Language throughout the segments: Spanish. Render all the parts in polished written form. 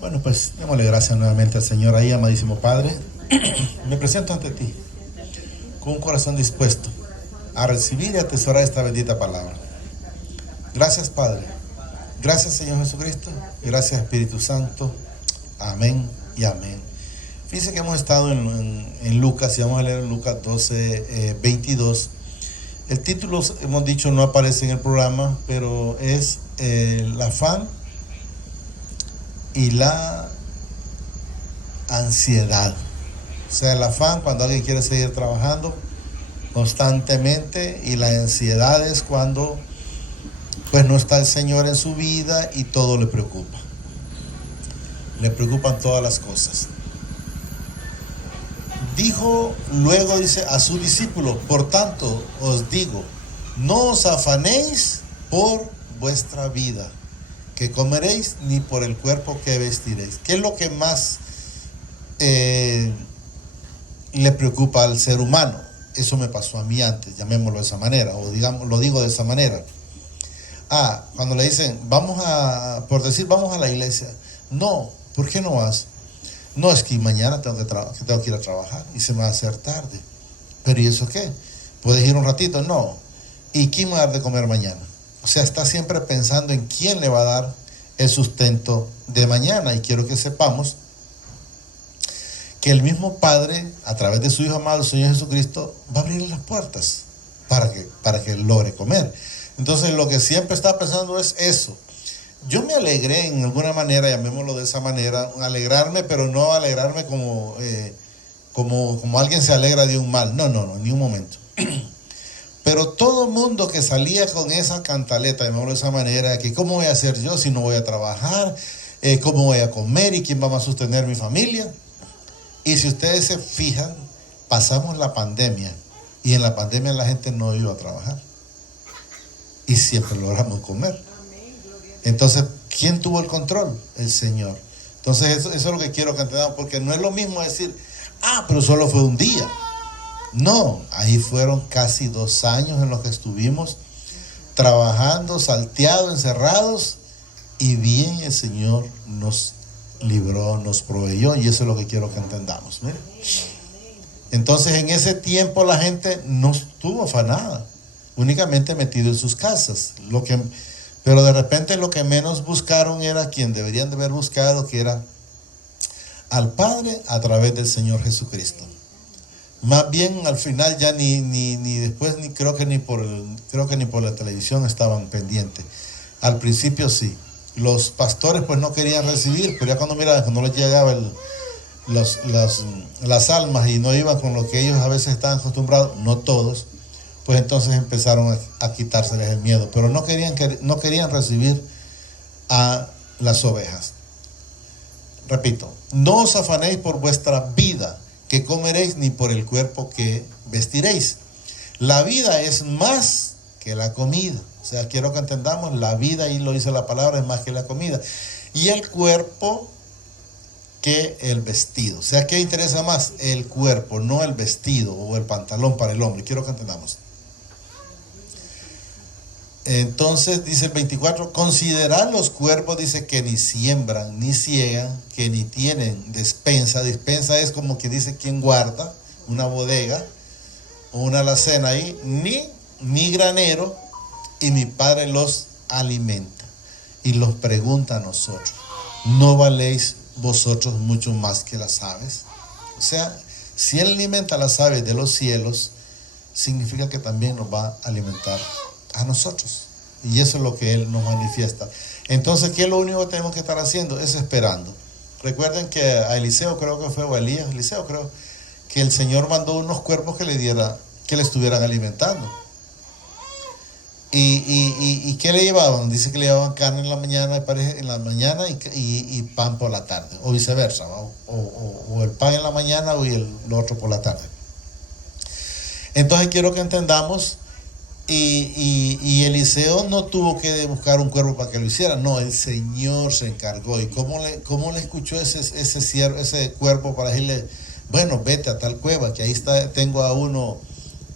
Bueno, pues démosle gracias nuevamente al Señor ahí, amadísimo Padre. Me presento ante ti con un corazón dispuesto a recibir y atesorar esta bendita palabra. Gracias, Padre. Gracias, Señor Jesucristo. Gracias, Espíritu Santo. Amén y amén. Fíjense que hemos estado en Lucas y vamos a leer Lucas 12, 22. El título, hemos dicho, no aparece en el programa, pero es el afán y la ansiedad. O sea, el afán cuando alguien quiere seguir trabajando constantemente, y la ansiedad es cuando pues no está el Señor en su vida y todo le preocupa. Le preocupan todas las cosas. Dijo luego, dice, a sus discípulos: por tanto os digo, no os afanéis por vuestra vida, que comeréis, ni por el cuerpo que vestiréis. ¿Qué es lo que más le preocupa al ser humano? Eso me pasó a mí antes, llamémoslo de esa manera, o digamos, lo digo de esa manera. Cuando le dicen, vamos a la iglesia. No, ¿por qué no vas? No, es que mañana tengo que ir a trabajar y se me va a hacer tarde. ¿Pero y eso qué? ¿Puedes ir un ratito? No. ¿Y quién me va a dar de comer mañana? O sea, está siempre pensando en quién le va a dar el sustento de mañana. Y quiero que sepamos que el mismo Padre, a través de su Hijo amado, el Señor Jesucristo, va a abrir las puertas para que logre comer. Entonces, lo que siempre está pensando es eso. Yo me alegré en alguna manera, llamémoslo de esa manera, alegrarme, pero no alegrarme como alguien se alegra de un mal. No, ni un momento. Pero todo mundo que salía con esa cantaleta, llamémoslo de esa manera, que cómo voy a hacer yo si no voy a trabajar, cómo voy a comer y quién va a sostener mi familia. Y si ustedes se fijan, pasamos la pandemia y en la pandemia la gente no iba a trabajar y siempre logramos comer. Entonces, ¿quién tuvo el control? El Señor. Entonces, eso es lo que quiero que entendamos, porque no es lo mismo decir, pero solo fue un día. No, ahí fueron casi 2 años en los que estuvimos trabajando, salteados, encerrados, y bien el Señor nos libró, nos proveyó, y eso es lo que quiero que entendamos. Miren. Entonces, en ese tiempo la gente no estuvo afanada, únicamente metido en sus casas. Pero de repente lo que menos buscaron era quien deberían de haber buscado, que era al Padre a través del Señor Jesucristo. Más bien al final ya ni después creo que ni por la televisión estaban pendientes. Al principio sí. Los pastores pues no querían recibir, pero ya cuando les llegaba las almas y no iban con lo que ellos a veces estaban acostumbrados, no todos, pues entonces empezaron a quitárseles el miedo, pero no querían recibir a las ovejas. Repito, no os afanéis por vuestra vida, que comeréis, ni por el cuerpo que vestiréis. La vida es más que la comida. O sea, quiero que entendamos, la vida, ahí lo dice la palabra, es más que la comida. Y el cuerpo que el vestido. O sea, ¿qué interesa más? El cuerpo, no el vestido o el pantalón para el hombre. Quiero que entendamos. Entonces dice el 24, considerad los cuerpos, dice, que ni siembran, ni ciegan, que ni tienen despensa. Despensa es como que dice quien guarda una bodega o una alacena ahí, ni granero, y mi Padre los alimenta. Y los pregunta a nosotros, ¿no valéis vosotros mucho más que las aves? O sea, si Él alimenta a las aves de los cielos, significa que también nos va a alimentar a nosotros, y eso es lo que Él nos manifiesta. Entonces, ¿qué es lo único que tenemos que estar haciendo? Es esperando. Recuerden que a Eliseo, creo que fue, o a Elías, Eliseo creo, que el Señor mandó unos cuerpos que le estuvieran alimentando. ¿Y qué le llevaban? Dice que le llevaban carne en la mañana y pan por la tarde, o viceversa, o el pan en la mañana y lo otro por la tarde. Entonces quiero que entendamos, y Eliseo no tuvo que buscar un cuerpo para que lo hiciera, no, el Señor se encargó. ¿Y cómo le escuchó ese cuerpo para decirle, bueno, vete a tal cueva, que ahí tengo a uno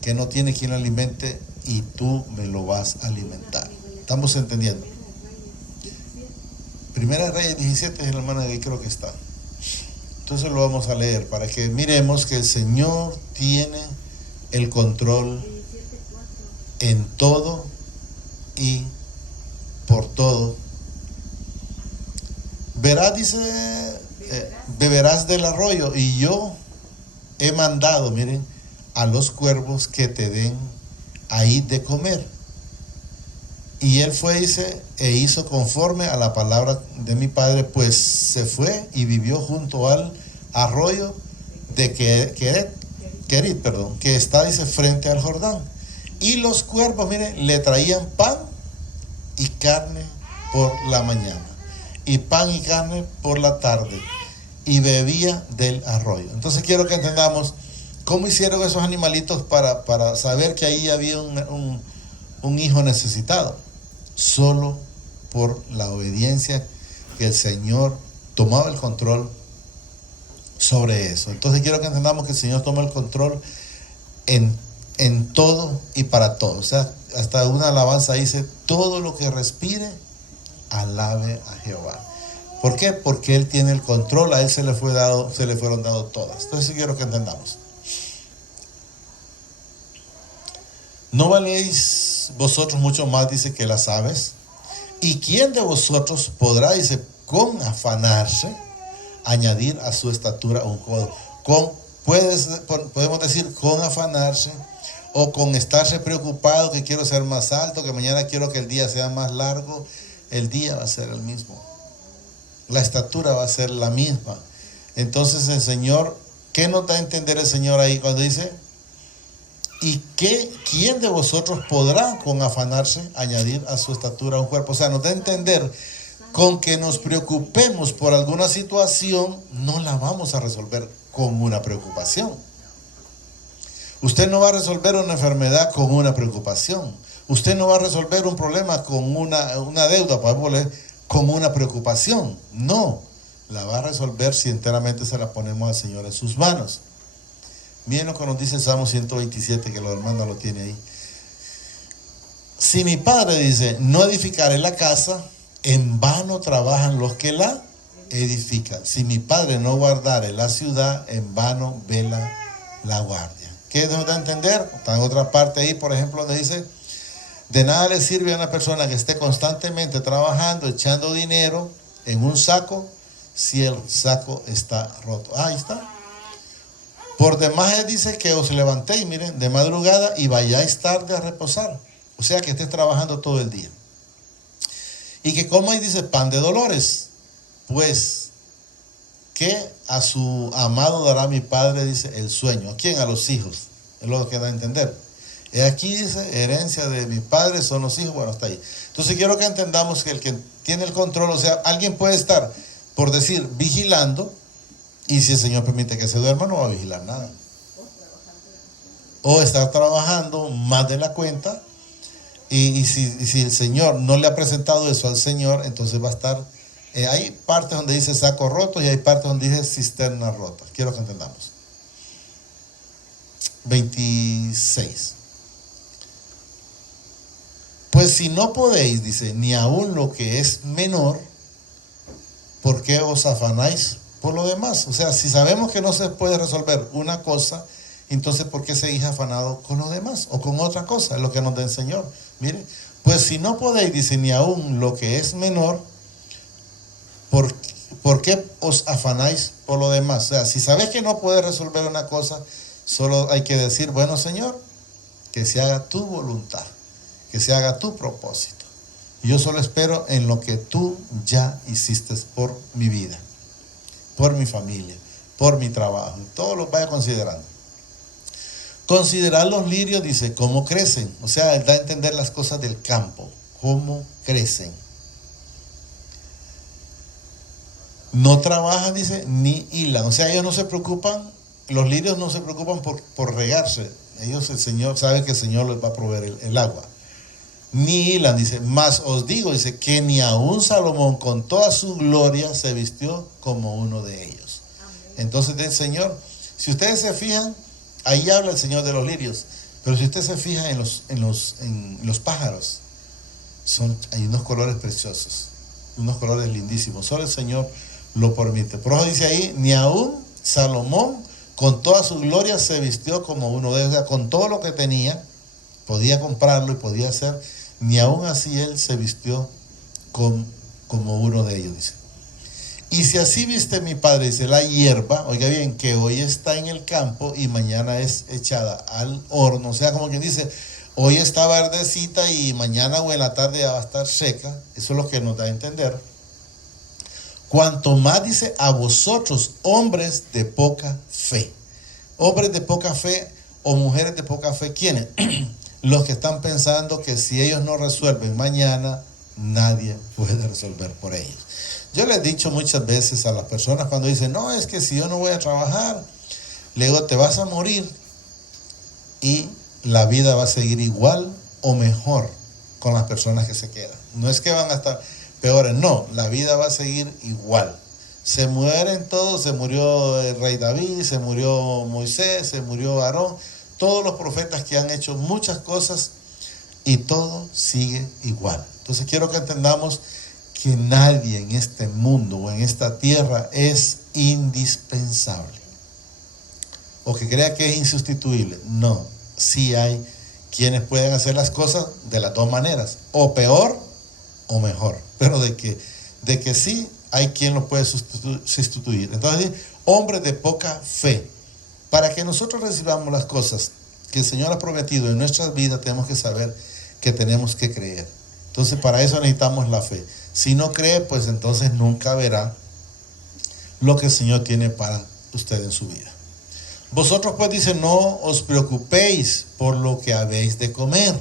que no tiene quien lo alimente, y tú me lo vas a alimentar? ¿Estamos entendiendo? Primera de Reyes 17 es el hermano de ahí, creo que está. Entonces lo vamos a leer para que miremos que el Señor tiene el control en todo y por todo. Verás, dice, beberás del arroyo, y yo he mandado, miren, a los cuervos que te den ahí de comer. Y él fue, dice, e hizo conforme a la palabra de mi padre, pues se fue y vivió junto al arroyo de Querit, que está, dice, frente al Jordán. Y los cuervos, miren, le traían pan y carne por la mañana, y pan y carne por la tarde, y bebía del arroyo. Entonces quiero que entendamos cómo hicieron esos animalitos para saber que ahí había un hijo necesitado. Solo por la obediencia que el Señor tomaba el control sobre eso. Entonces quiero que entendamos que el Señor toma el control en todo y para todo. O sea, hasta una alabanza dice: todo lo que respire, alabe a Jehová. ¿Por qué? Porque Él tiene el control, a Él se le fueron dados todas. Entonces quiero que entendamos. ¿No valéis vosotros mucho más, dice, que las aves? ¿Y quién de vosotros podrá, dice, con afanarse, añadir a su estatura un codo? Podemos decir con afanarse, o con estarse preocupado que quiero ser más alto, que mañana quiero que el día sea más largo. El día va a ser el mismo, la estatura va a ser la misma. Entonces el Señor, ¿qué nos da a entender el Señor ahí cuando dice: ¿y quién de vosotros podrá con afanarse añadir a su estatura un cuerpo? O sea, nos da a entender, con que nos preocupemos por alguna situación, no la vamos a resolver con una preocupación. Usted no va a resolver una enfermedad con una preocupación. Usted no va a resolver un problema con una deuda, con una preocupación. No, la va a resolver si enteramente se la ponemos al Señor en sus manos. Miren lo que nos dice el Salmo 127, que los hermanos lo tienen ahí. Si mi Padre, dice, no edificaré la casa, en vano trabajan los que la edifican. Si mi Padre no guardare la ciudad, en vano vela la guardia. ¿Qué nos da a entender? Está en otra parte ahí, por ejemplo, donde dice: de nada le sirve a una persona que esté constantemente trabajando, echando dinero en un saco, si el saco está roto. Ahí está. Por demás dice que os levantéis, miren, de madrugada y vayáis tarde a reposar. O sea, que estés trabajando todo el día. Y que comáis, dice, pan de dolores. Pues, que a su amado dará mi Padre, dice, el sueño. ¿A quién? A los hijos. Es lo que da a entender. Aquí dice: herencia de mi Padre son los hijos. Bueno, está ahí. Entonces quiero que entendamos que el que tiene el control, o sea, alguien puede estar, por decir, vigilando, y si el Señor permite que se duerma, no va a vigilar nada. O estar trabajando más de la cuenta, y si el Señor no le ha presentado eso al Señor, entonces va a estar, hay partes donde dice saco roto y hay partes donde dice cisterna rota. Quiero que entendamos. 26. Pues si no podéis, dice, ni aun lo que es menor, ¿por qué os afanáis por lo demás? O sea, si sabemos que no se puede resolver una cosa, entonces ¿por qué seguís afanado con lo demás? O con otra cosa, es lo que nos da el Señor. Mire, pues si no podéis, dice, ni aun lo que es menor, ¿por qué os afanáis por lo demás? O sea, si sabes que no puedes resolver una cosa, solo hay que decir: bueno, Señor, que se haga tu voluntad, que se haga tu propósito. Yo solo espero en lo que tú ya hiciste por mi vida, por mi familia, por mi trabajo. Todo lo vaya considerando. Considerar los lirios, dice, cómo crecen. O sea, da a entender las cosas del campo, cómo crecen. No trabajan, dice, ni hilan. O sea, ellos no se preocupan, los lirios no se preocupan por regarse. Ellos, el Señor, sabe que el Señor les va a proveer el agua. Ni hilan, dice, mas os digo, dice, que ni aun Salomón con toda su gloria se vistió como uno de ellos. Entonces, el Señor, si ustedes se fijan, ahí habla el Señor de los lirios, pero si usted se fija en los pájaros, hay unos colores preciosos. unos colores lindísimos. Solo el Señor lo permite. Por eso dice ahí, ni aún Salomón con toda su gloria se vistió como uno de ellos. O sea, con todo lo que tenía, podía comprarlo y podía hacer, ni aún así él se vistió como uno de ellos, dice. Y si así viste mi padre, dice, la hierba, oiga bien, que hoy está en el campo y mañana es echada al horno. O sea, como quien dice, hoy está verdecita y mañana o en la tarde ya va a estar seca. Eso es lo que nos da a entender. Cuanto más, dice, a vosotros, hombres de poca fe. Hombres de poca fe o mujeres de poca fe, ¿quiénes? Los que están pensando que si ellos no resuelven mañana, nadie puede resolver por ellos. Yo les he dicho muchas veces a las personas cuando dicen, no, es que si yo no voy a trabajar, le digo, te vas a morir y la vida va a seguir igual o mejor con las personas que se quedan. No es que van a estar peores, no, la vida va a seguir igual. Se mueren todos, se murió el rey David, se murió Moisés, se murió Aarón, todos los profetas que han hecho muchas cosas y todo sigue igual. Entonces quiero que entendamos que nadie en este mundo o en esta tierra es indispensable o que crea que es insustituible. No, sí hay quienes pueden hacer las cosas de las dos maneras, o peor o mejor, pero de que sí hay quien lo puede sustituir. Entonces, hombres de poca fe. Para que nosotros recibamos las cosas que el Señor ha prometido en nuestras vidas, tenemos que saber que tenemos que creer. Entonces, para eso necesitamos la fe. Si no cree, pues entonces nunca verá lo que el Señor tiene para usted en su vida. Vosotros pues, dice, no os preocupéis por lo que habéis de comer,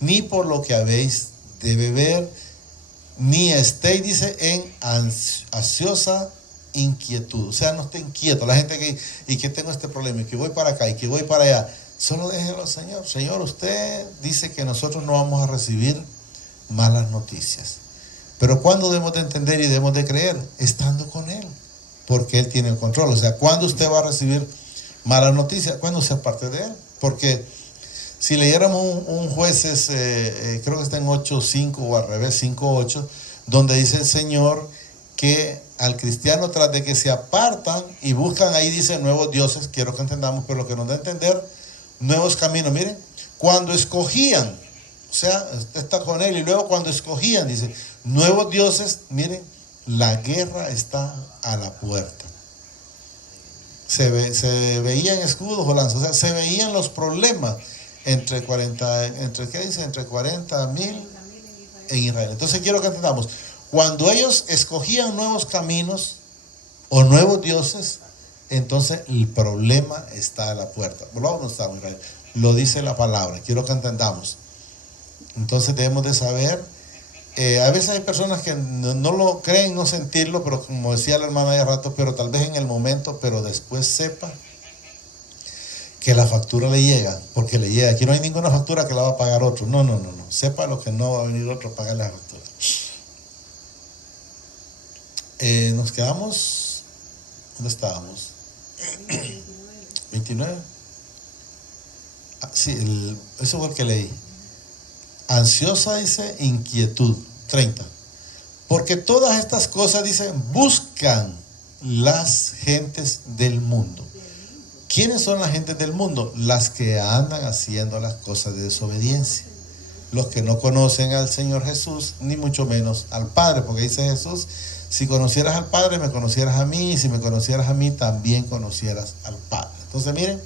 ni por lo que habéis de beber, ni estéis, dice, en ansiosa inquietud. O sea, no esté inquieto. La gente que tengo este problema, y que voy para acá, y que voy para allá. Solo déjelo, Señor. Señor, usted dice que nosotros no vamos a recibir malas noticias. Pero ¿cuándo debemos de entender y debemos de creer? Estando con Él. Porque Él tiene el control. O sea, ¿cuándo usted va a recibir malas noticias? Cuando sea parte de Él. Porque si leyéramos un Jueces, creo que está en 8:5 o al revés, 5:8, donde dice el Señor que al cristiano, tras de que se apartan y buscan, ahí dice nuevos dioses, quiero que entendamos, pero lo que nos da a entender, nuevos caminos. Miren, cuando escogían, o sea, usted está con Él, y luego cuando escogían, dice, nuevos dioses, miren, la guerra está a la puerta. Se veían escudos o lanzas, o sea, se veían los problemas entre 40,000 en Israel. Entonces quiero que entendamos, cuando ellos escogían nuevos caminos o nuevos dioses, entonces el problema está a la puerta. No está en Israel, lo dice la palabra, quiero que entendamos. Entonces debemos de saber, a veces hay personas que no lo creen, no sentirlo, pero como decía la hermana hace rato, pero tal vez en el momento, pero después sepa que la factura le llega, porque le llega. Aquí no hay ninguna factura que la va a pagar otro. No. Sepa lo que no va a venir otro a pagar la factura. Nos quedamos, ¿dónde estábamos? 29. Sí, eso fue el que leí. Ansiosa, dice, inquietud. 30. Porque todas estas cosas, dice, buscan las gentes del mundo. ¿Quiénes son las gentes del mundo? Las que andan haciendo las cosas de desobediencia. Los que no conocen al Señor Jesús, ni mucho menos al Padre, porque dice Jesús, si conocieras al Padre, me conocieras a mí, y si me conocieras a mí, también conocieras al Padre. Entonces, miren,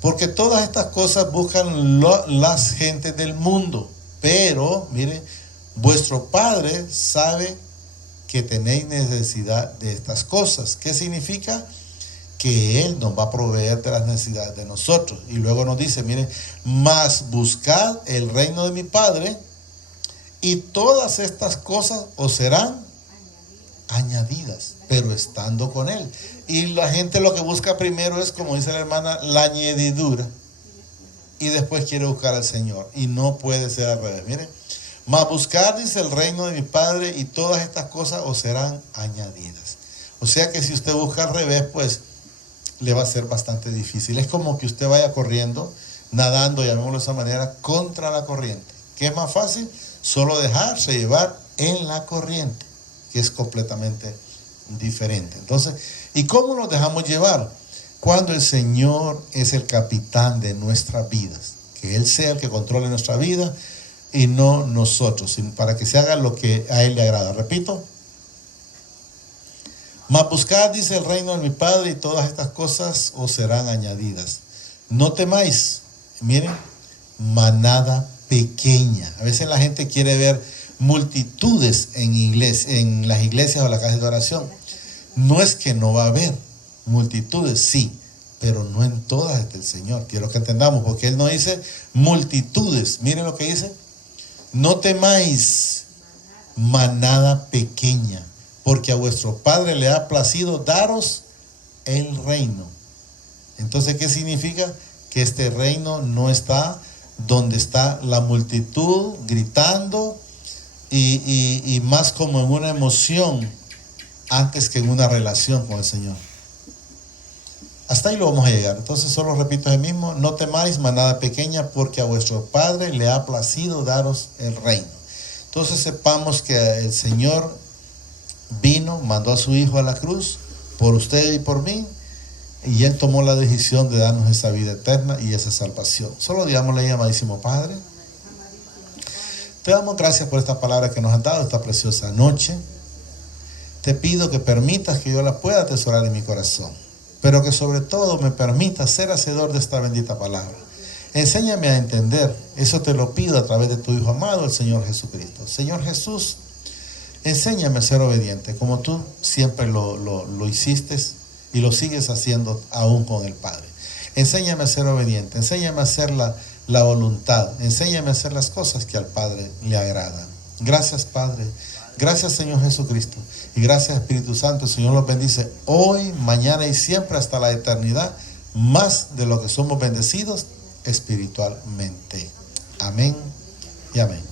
porque todas estas cosas buscan las gentes del mundo, pero, miren, vuestro Padre sabe que tenéis necesidad de estas cosas. ¿Qué significa? Que Él nos va a proveer de las necesidades de nosotros. Y luego nos dice, miren, mas buscad el reino de mi Padre, y todas estas cosas os serán añadidas, pero estando con Él. Y la gente lo que busca primero es, como dice la hermana, la añadidura, y después quiere buscar al Señor, y no puede ser al revés. Miren, mas buscad, dice, el reino de mi Padre, y todas estas cosas os serán añadidas. O sea que si usted busca al revés, pues le va a ser bastante difícil. Es como que usted vaya corriendo, nadando, llamémoslo de esa manera, contra la corriente. ¿Qué es más fácil? Solo dejarse llevar en la corriente, que es completamente diferente. Entonces, ¿y cómo nos dejamos llevar? Cuando el Señor es el capitán de nuestras vidas, que Él sea el que controle nuestra vida y no nosotros, sino para que se haga lo que a Él le agrada. Repito, mas buscad, dice, el reino de mi Padre, y todas estas cosas os serán añadidas. No temáis, miren, manada pequeña. A veces la gente quiere ver multitudes en las iglesias o las casas de oración. No es que no va a haber multitudes, sí, pero no en todas es del Señor. Quiero que entendamos, porque Él no dice multitudes. Miren lo que dice: no temáis, manada pequeña, porque a vuestro Padre le ha placido daros el reino. Entonces, ¿qué significa? Que este reino no está donde está la multitud gritando y más como en una emoción antes que en una relación con el Señor. Hasta ahí lo vamos a llegar. Entonces solo repito el mismo: no temáis, manada pequeña, porque a vuestro Padre le ha placido daros el reino. Entonces sepamos que el Señor vino, mandó a su Hijo a la cruz por usted y por mí, y Él tomó la decisión de darnos esa vida eterna y esa salvación. Solo digámosle: amadísimo Padre, te damos gracias por esta palabra que nos has dado esta preciosa noche. Te pido que permitas que yo la pueda atesorar en mi corazón, pero que sobre todo me permitas ser hacedor de esta bendita palabra. Enséñame a entender. Eso te lo pido a través de tu Hijo amado, el Señor Jesucristo. Señor Jesús, enséñame a ser obediente, como tú siempre lo hiciste y lo sigues haciendo aún con el Padre. Enséñame a ser obediente, enséñame a hacer la voluntad, enséñame a hacer las cosas que al Padre le agradan. Gracias, Padre. Gracias, Señor Jesucristo. Y gracias, Espíritu Santo. El Señor los bendice hoy, mañana y siempre hasta la eternidad, más de lo que somos bendecidos espiritualmente. Amén y amén.